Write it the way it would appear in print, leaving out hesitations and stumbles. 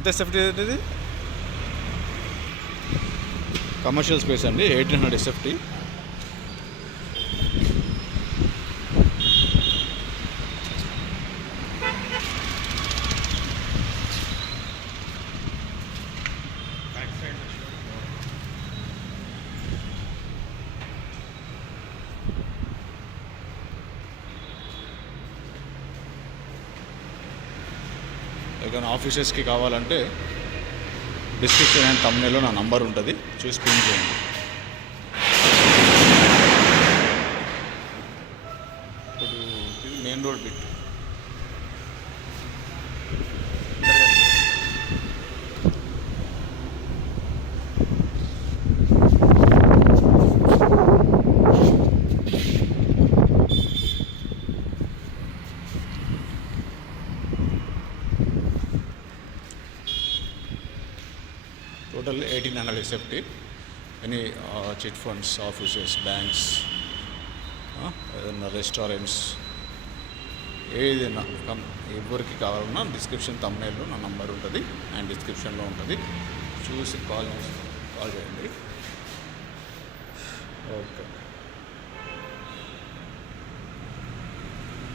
ఎంత ఎస్ఎఫ్టీ ఇది? Commercial space అండి, 1800 ఎస్ఎఫ్టీ. ఏదైనా ఆఫీసెస్కి కావాలంటే డిస్క్రిప్షన్ అండ్ థంబ్నెయిల్లో నా నంబర్ ఉంటుంది, చూసి పిన్ చేయండి. ఇప్పుడు ఇది main road bit. Total 1800 SFT. Any chit funds, offices, banks, ఏదైనా రెస్టారెంట్స్, ఏదైనా ఎవరికి కావాలన్నా డిస్క్రిప్షన్ థంబ్నెయిల్లో నా నంబర్ ఉంటుంది అండ్ డిస్క్రిప్షన్లో ఉంటుంది, చూసి కాల్ చేయండి. ఓకే.